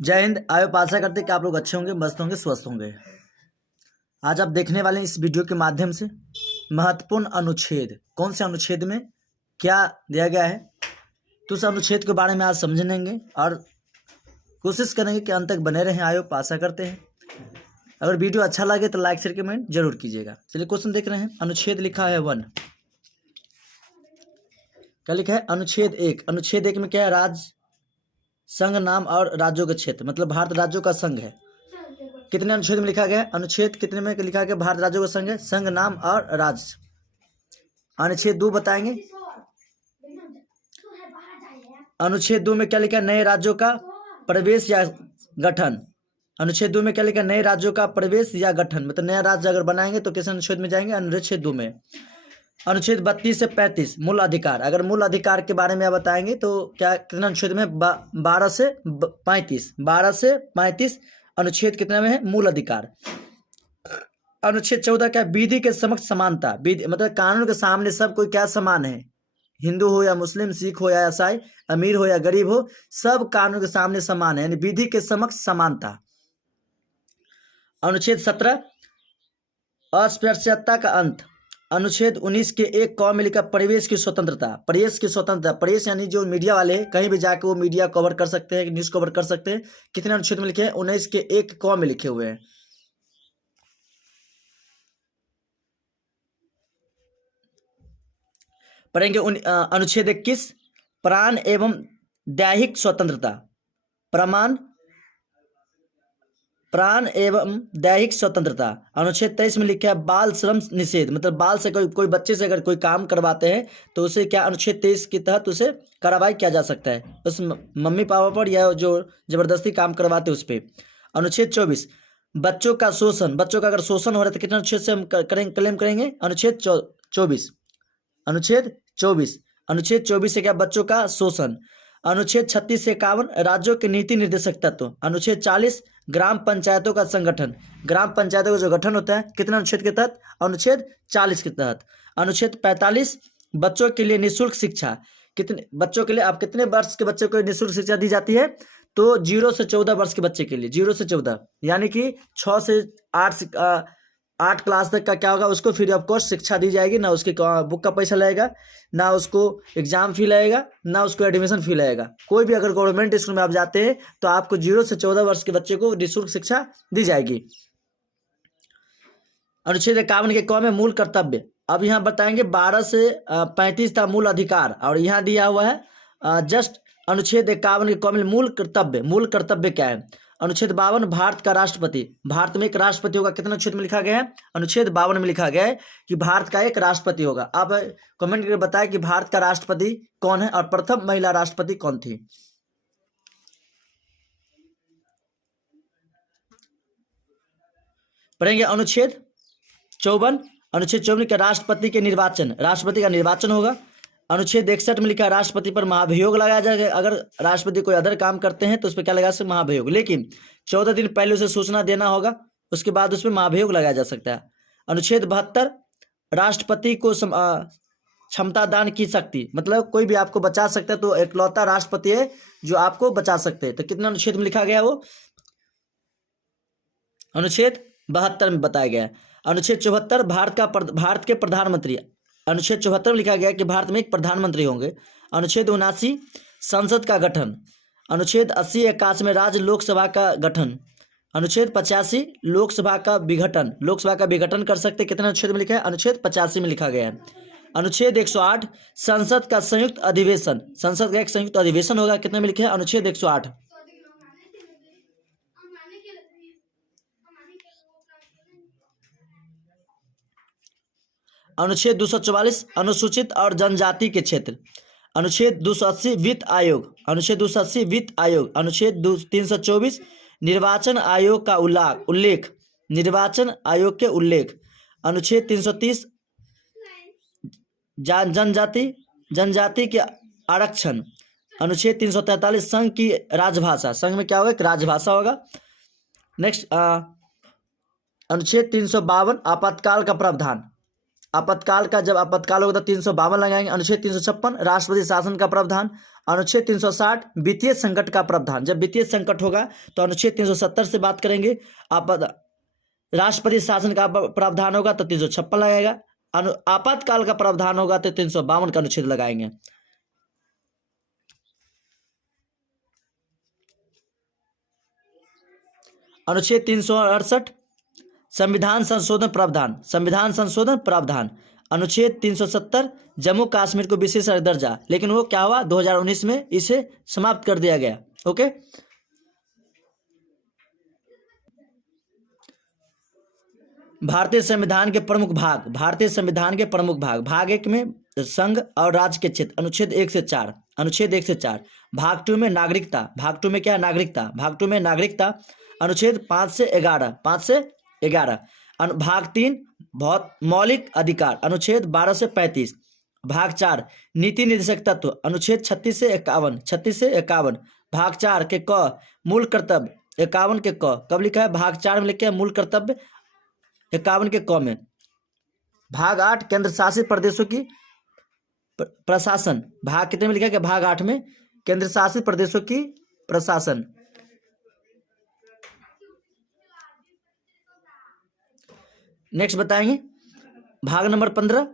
जय हिंद। आयो आशा करते हैं कि आप लोग अच्छे होंगे, मस्त होंगे, स्वस्थ होंगे। आज आप देखने वाले हैं इस वीडियो के माध्यम से महत्वपूर्ण अनुच्छेद, कौन से अनुच्छेद में क्या दिया गया है, तो उस अनुच्छेद के बारे में आज समझेंगे और कोशिश करेंगे कि अंत तक बने रहें। आयो आशा करते हैं। अगर वीडियो अच्छा लगे तो लाइक शेयर कमेंट जरूर कीजिएगा। चलिए क्वेश्चन देख रहे हैं। अनुच्छेद लिखा है 1। क्या लिखा है? अनुच्छेद 1। अनुच्छेद 1 में क्या है? राज्य, संघ, नाम और राज्यों के क्षेत्र, मतलब भारत राज्यों का संघ है। कितने अनुच्छेद में लिखा गया है? अनुच्छेद कितने में लिखा गया? भारत राज्यों का संघ है, संघ, नाम और राज्य। अनुच्छेद 2 बताएंगे। अनुच्छेद 2 में क्या लिखा है? नए राज्यों का प्रवेश या गठन। अनुच्छेद 2 में क्या लिखा है? नए राज्यों का प्रवेश या गठन, मतलब नया राज्य अगर बनाएंगे तो किस अनुच्छेद में जाएंगे? अनुच्छेद 2 में। अनुच्छेद 32 से 35 मूल अधिकार। अगर मूल अधिकार के बारे में आप बताएंगे तो क्या कितना अनुच्छेद में? 12 से 35। 12 से 35 अनुच्छेद कितने में है? मूल अधिकार। अनुच्छेद 14 क्या? विधि के समक्ष समानता। विधि मतलब कानून के सामने सब कोई क्या समान है? हिंदू हो या मुस्लिम, सिख हो या ईसाई, अमीर हो या गरीब हो, सब कानून के सामने समान है, यानी विधि के समक्ष समानता। अनुच्छेद 17 अस्पृश्यता का अंत। अनुच्छेद 19 के 1 क में लिखा प्रवेश की स्वतंत्रता। प्रेस की स्वतंत्रता, प्रेस यानी जो मीडिया वाले कहीं भी जाके वो मीडिया कवर कर सकते हैं, न्यूज कवर कर सकते हैं। कितने अनुच्छेद में लिखे हैं? 19 के 1 क में लिखे हुए हैं। पढ़ेंगे अनुच्छेद 21 प्राण एवं दैहिक स्वतंत्रता। प्राण एवं दैहिक स्वतंत्रता। अनुच्छेद 23 में लिखा है बाल श्रम निषेध, मतलब बाल से कोई बच्चे से अगर कोई काम करवाते हैं तो उसे क्या अनुच्छेद 23 के तहत उसे कार्रवाई किया जा सकता है, उस मम्मी पापा पर या जो जबरदस्ती काम करवाते हैं उस पर। अनुच्छेद 24 बच्चों का शोषण। बच्चों का अगर शोषण हो रहा है तो कितने अनुच्छेद से हम क्लेम करेंगे? अनुच्छेद 24। अनुच्छेद 24। अनुच्छेद 24 से क्या? बच्चों का शोषण। अनुच्छेद 36 से 51 राज्यों के नीति निर्देशक तत्व। अनुच्छेद 40 ग्राम पंचायतों का संगठन। ग्राम पंचायतों का जो गठन होता है कितना अनुच्छेद के तहत? अनुच्छेद 40 के तहत। अनुच्छेद 45 बच्चों के लिए निःशुल्क शिक्षा। कितने बच्चों के लिए? आप कितने वर्ष के बच्चों को निःशुल्क शिक्षा दी जाती है? तो 0 से 14 वर्ष के बच्चे के लिए, 0 से 14 यानी कि 6 से 8 क्लास तक का क्या होगा? उसको फ्री ऑफ कॉस्ट शिक्षा दी जाएगी। ना उसकी बुक का पैसा लगेगा, ना उसको एग्जाम फी लगेगा, ना उसको एडमिशन फी लगेगा। कोई भी अगर गवर्नमेंट स्कूल में आप जाते हैं तो आपको 0 से 14 वर्ष के बच्चे को निःशुल्क शिक्षा दी जाएगी। अनुच्छेद 51 के क में मूल कर्तव्य। अब यहाँ बताएंगे 12 से 35 था मूल अधिकार, और यहाँ दिया हुआ है जस्ट अनुच्छेद 51 के क में मूल कर्तव्य। मूल कर्तव्य क्या है? अनुच्छेद 52 भारत का राष्ट्रपति। भारत में एक राष्ट्रपति होगा। कितने अनुच्छेद में लिखा गया है? अनुच्छेद 52 में लिखा गया है कि भारत का एक राष्ट्रपति होगा। आप कमेंट करके बताएं कि भारत का राष्ट्रपति कौन है और प्रथम महिला राष्ट्रपति कौन थी। पढ़ेंगे अनुच्छेद 54। अनुच्छेद 54 का राष्ट्रपति के निर्वाचन। राष्ट्रपति का निर्वाचन होगा। अनुच्छेद 61 में लिखा है राष्ट्रपति पर महाभियोग लगाया जाएगा। अगर राष्ट्रपति कोई अदर काम करते हैं तो उस पर क्या लगा सकते? महाभियोग। लेकिन 14 दिन पहले उसे सूचना देना होगा, उसके बाद उसमें महाभियोग लगाया जा सकता है। अनुच्छेद 72 राष्ट्रपति को क्षमता दान की शक्ति, मतलब कोई भी आपको बचा सकता है, तो इकलौता राष्ट्रपति है जो आपको बचा सकते हैं। तो कितना अनुच्छेद में लिखा गया? वो अनुच्छेद 72 में बताया गया है। अनुच्छेद 74 भारत के प्रधानमंत्री। अनुच्छेद 74 में लिखा गया कि भारत में एक प्रधानमंत्री होंगे। अनुच्छेद 79 संसद का गठन। अनुच्छेद 80-81 में राज्य लोकसभा का गठन। अनुच्छेद 85 लोकसभा का विघटन। लोकसभा का विघटन कर सकते। कितने अनुच्छेद में लिखा है? अनुच्छेद 85 में लिखा गया है। अनुच्छेद 108 संसद का संयुक्त अधिवेशन। संसद का एक संयुक्त अधिवेशन होगा। कितने में लिखा है? अनुच्छेद 108। अनुच्छेद 244 अनुसूचित और जनजाति के क्षेत्र। अनुच्छेद 280 वित्त आयोग। अनुच्छेद 280 वित्त आयोग। अनुच्छेद 324 निर्वाचन आयोग का उल्लेख। निर्वाचन आयोग के उल्लेख। अनुच्छेद 330 जनजाति के आरक्षण। अनुच्छेद 343 संघ की राजभाषा। संघ में क्या होगा? एक राजभाषा होगा। नेक्स्ट अनुच्छेद 352 आपातकाल का प्रावधान। आपातकाल का जब आपातकाल होगा तो 352 लगाएंगे। अनुच्छेद 356 राष्ट्रपति शासन का प्रावधान। अनुच्छेद 360 वित्तीय संकट का प्रावधान, जब वित्तीय संकट होगा तो अनुच्छेद 370 से बात करेंगे। राष्ट्रपति शासन का प्रावधान होगा तो 356 लगाएगा। आपातकाल का प्रावधान होगा तो 352 का अनुच्छेद लगाएंगे। अनुच्छेद 368 संविधान संशोधन प्रावधान, संविधान संशोधन प्रावधान। अनुच्छेद 370 जम्मू कश्मीर को विशेष दर्जा, लेकिन वो क्या हुआ 2019 में इसे समाप्त कर दिया गया। ओके, भारतीय संविधान के प्रमुख भाग, भारतीय संविधान के प्रमुख भाग, भाग 1 में संघ और राज्य के क्षेत्र, अनुच्छेद 1 से 4, अनुच्छेद 1 से 4। भाग 2 में नागरिकता, भाग 2 में क्या है नागरिकता, भाग 2 में नागरिकता, अनुच्छेद 5 से 11, 5 से 11। भाग 3 बहुत मौलिक अधिकार, अनुच्छेद 12 से 35। भाग 4 नीति निर्देशक तत्व, अनुच्छेद 36 से 51, 36 से 51। भाग 4 के क मूल कर्तव्य, 51 के क कब लिखा है, भाग 4 में लिखा है मूल कर्तव्य 51 के क में। भाग 8 केंद्र शासित प्रदेशों की प्रशासन, भाग कितने में लिखा है, भाग 8 में केंद्र शासित प्रदेशों की प्रशासन। नेक्स्ट बताएंगे भाग नंबर 15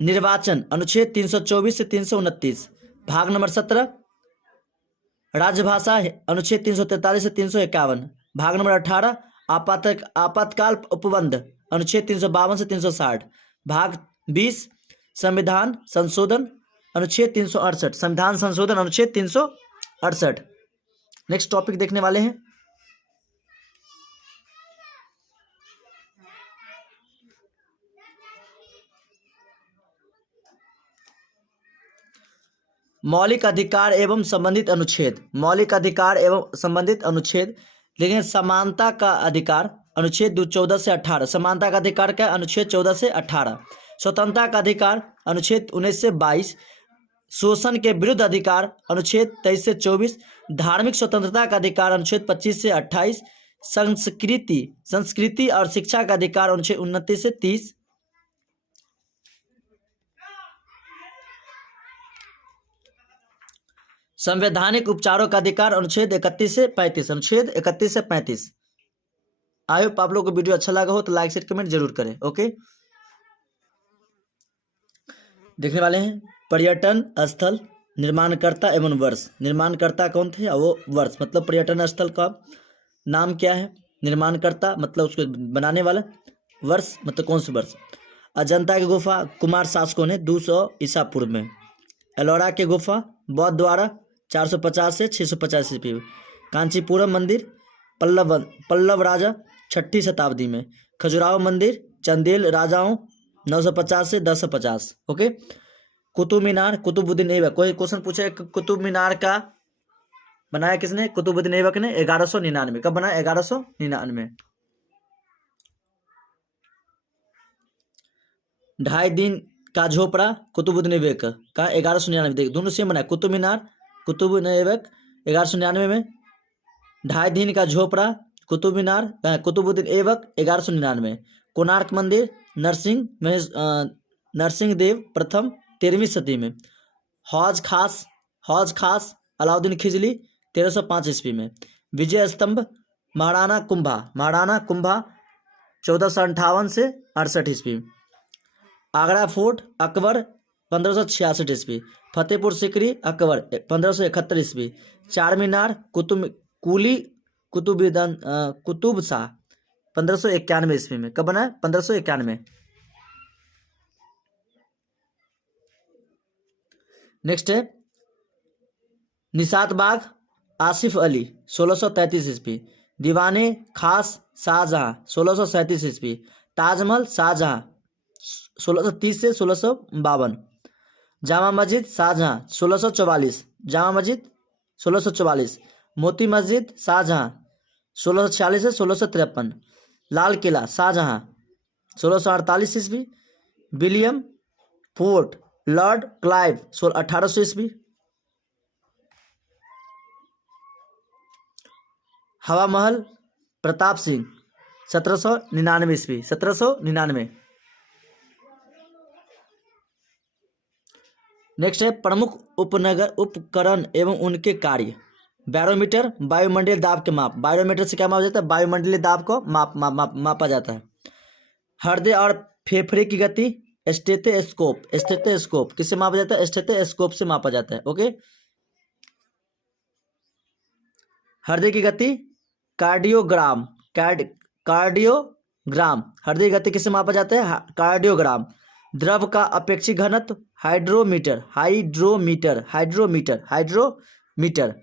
निर्वाचन, अनुच्छेद 324 से 329। भाग नंबर 17 राजभाषा, अनुच्छेद 343 से 351। भाग नंबर 18 आपातकाल उपबंध, अनुच्छेद 352 से 360। भाग 20 संविधान संशोधन, अनुच्छेद 368, संविधान संशोधन अनुच्छेद 368। नेक्स्ट टॉपिक देखने वाले हैं मौलिक अधिकार एवं संबंधित अनुच्छेद, मौलिक अधिकार एवं संबंधित अनुच्छेद। लेकिन समानता का अधिकार, अनुच्छेद 14 से 18, समानता का अधिकार क्या, अनुच्छेद 14 से 18। स्वतंत्रता का अधिकार, अनुच्छेद 19 से 22। शोषण के विरुद्ध अधिकार, अनुच्छेद 23 से 24। धार्मिक स्वतंत्रता का अधिकार, अनुच्छेद 25 से 28। संस्कृति और शिक्षा का अधिकार, अनुच्छेद 29 से 30। संवैधानिक उपचारों का अधिकार, अनुच्छेद 31 से 35, अनुच्छेद 31 से 35। आई होप आप लोगों को वीडियो अच्छा लगा हो तो लाइक शेयर कमेंट जरूर करें। ओके, देखने वाले हैं पर्यटन स्थल निर्माणकर्ता एवं वर्ष। निर्माणकर्ता कौन थे, वो वर्ष, मतलब पर्यटन स्थल का नाम क्या है, निर्माणकर्ता मतलब उसको बनाने वाला, वर्ष मतलब कौन से वर्ष। अजंता की गुफा कुमार शासकों ने 200 ईसा पूर्व में। एलोरा की गुफा बौद्ध द्वारा 450 से 650 ईस्वी। कांचीपुरम मंदिर पल्लव राजा 6ठी शताब्दी में। खजुराहो मंदिर चंदेल राजाओं 950 से 1050। ओके, कुतुब मीनार कुतुबुद्दीन ऐबक। कोई क्वेश्चन पूछे कुतुब मीनार का बनाया किसने, कुतुबुद्दीन ऐबक ने 1199। कब बनाया, 1199। 2.5 दिन का झोपड़ा कुतुबुद्दीन ऐबक का 1199। देख दोनों सेम बनाया, कुतुब मीनार कुतुबुद्दीन ऐबक 1199 में। 2.5 दिन का झोपड़ा कुतुब मीनार कुतुबुद्दीन ऐबक 1199। कोणार्क मंदिर नरसिंह देव प्रथम 13वीं सदी में। हौज खास अलाउद्दीन खिजली 1305 ईस्वी में। विजय स्तंभ महाराणा कुंभा 1458 से 68 ईस्वी। आगरा फोर्ट अकबर 1566 ईस्वी। फतेहपुर सिकरी अकबर 1571 ईस्वी। चार मीनार कुतुब शाह 1591 ईस्वी में। कब बना है, 1591। नेक्स्ट है निशात बाग आसिफ अली 1633 ईस्वी। दीवाने खास शाहजहां 1637 ईस्वी। ताजमहल शाहजहां 1630 से 1652। जामा मस्जिद शाहजहां 1644। जामा मस्जिद 1644। मोती मस्जिद शाहजहां 1646 से 1653। लाल किला शाहजहां 1648 ईस्वी। विलियम फोर्ट लॉर्ड क्लाइव 1800 ईस्वी। हवा महल प्रताप सिंह 1799 ईस्वी। 1799। नेक्स्ट है प्रमुख उपकरण एवं उनके कार्य। बैरोमीटर वायुमंडलीय दाब के माप, बैरोमीटर से क्या मापा जाता है, वायुमंडलीय दाब को मापा जाता है। हृदय और फेफड़े की गति स्टेथोस्कोप, स्टेथोस्कोप किससे मापा जाता है, स्टेथोस्कोप से मापा जाता है। ओके, हृदय की गति कार्डियोग्राम, कार्डियोग्राम हृदय की गति किससे मापा जाता है, कार्डियोग्राम। द्रव का अपेक्षित घनत्व हाइड्रोमीटर, हाइड्रोमीटर हाइड्रोमीटर हाइड्रोमीटर।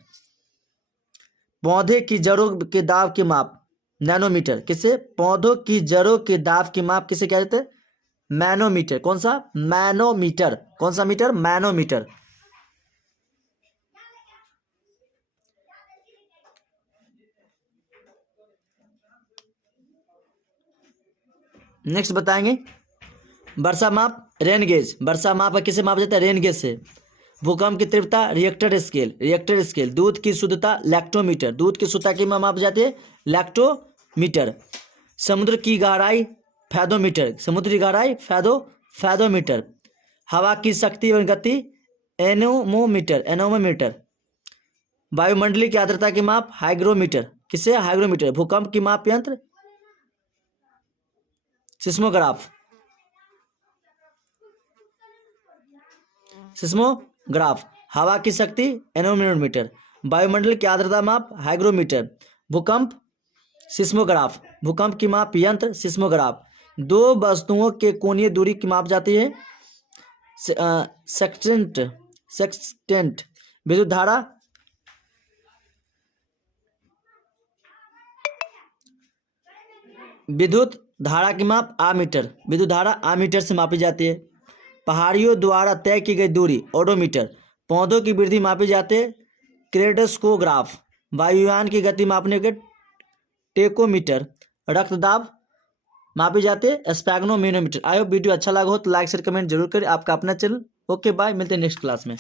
पौधे की जड़ों के दाब की माप नैनोमीटर, किसे, पौधों की जड़ों के दाब की माप किसे क्या कहते हैं, मैनोमीटर। कौन सा, मैनोमीटर। कौन सा मीटर, मैनोमीटर। नेक्स्ट बताएंगे वर्षा माप, रेन गेज। वर्षा माप किसे मापा जाता है, रेन गेज से। भूकंप की तीव्रता रिएक्टर स्केल, रिएक्टर स्केल। दूध की शुद्धता लैक्टोमीटर, दूध की शुद्धता की माप जाती है लैक्टोमीटर। समुद्र की गहराई फैदोमीटर, समुद्र की गहराई फैदोमीटर। हवा की शक्ति और गति एनोमोमीटर, एनोमोमीटर। वायुमंडलीय की आर्द्रता की माप हाइग्रोमीटर, किसे, हाइग्रोमीटर। भूकंप की माप यंत्र सिस्मोग्राफ, सिस्मोग्राफ। हवा की शक्ति एनोमोमीटर। वायुमंडल की आर्द्रता माप हाइग्रोमीटर। भूकंप सिस्मोग्राफ, भूकंप की माप यंत्र सिस्मोग्राफ। दो वस्तुओं के कोणीय दूरी की माप जाती है सेक्सटेंट, सेक्सटेंट। विद्युत धारा विद्युत धारा की माप आमीटर, विद्युत धारा आमीटर से मापी जाती है। पहाड़ियों द्वारा तय की गई दूरी ओडोमीटर। पौधों की वृद्धि मापी जाती है क्रेडोस्कोग्राफ। वायुयान की गति मापने के टेकोमीटर। रक्तदाब मापी जाती है स्पैग्नोमीनोमीटर। आई होप वीडियो अच्छा लगा हो तो लाइक शेयर कमेंट जरूर करें। आपका अपना चैनल। ओके बाय, मिलते हैं नेक्स्ट क्लास में।